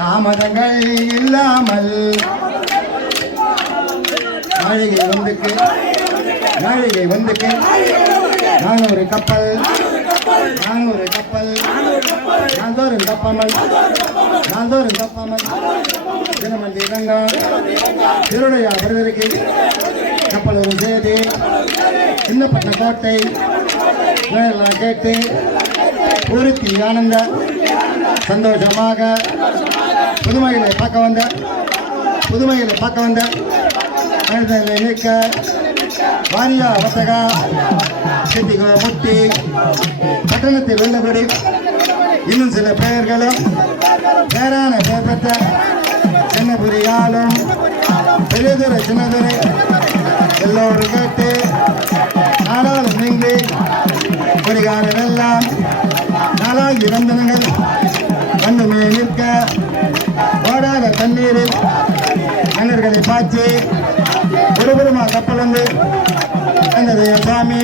தாமதங்கள் இல்லாமல் நாழிகை வந்துக்கு நாழிகை வந்துக்கு. நானூறு கப்பல் நானூறு கப்பல் நான் நாள்தோறும் தப்பாமல் நாள்தோறும் தப்பாமல் தினமந்தி ரங்கம் திருடையா வருவதற்கு கப்பல் ஒரு சேதி சின்னப்பட்ட கோட்டை கேட்டு பொருத்தி ஆனந்த சந்தோஷமாக புதுமைகளை பார்க்க வந்த புதுமைகளை பார்க்க வந்த மனிதர்களை நீக்க வாரியா வர்த்தகா சித்திகோ முட்டி பட்டணத்தில் உள்ளபடி இன்னும் சில பெயர்களும் பேரான பெயர் பெற்ற சின்னபுரி ஆளும் பெரியதுரை சின்னதுரை எல்லோரும் கேட்டு நாளாலும் நீங்கி குடிகாரன் எல்லாம் நாளாகி வந்தனங்கள். மன்னர்களை பாய்ச்சி ஒருபுறமா கப்பல் வந்து சாமி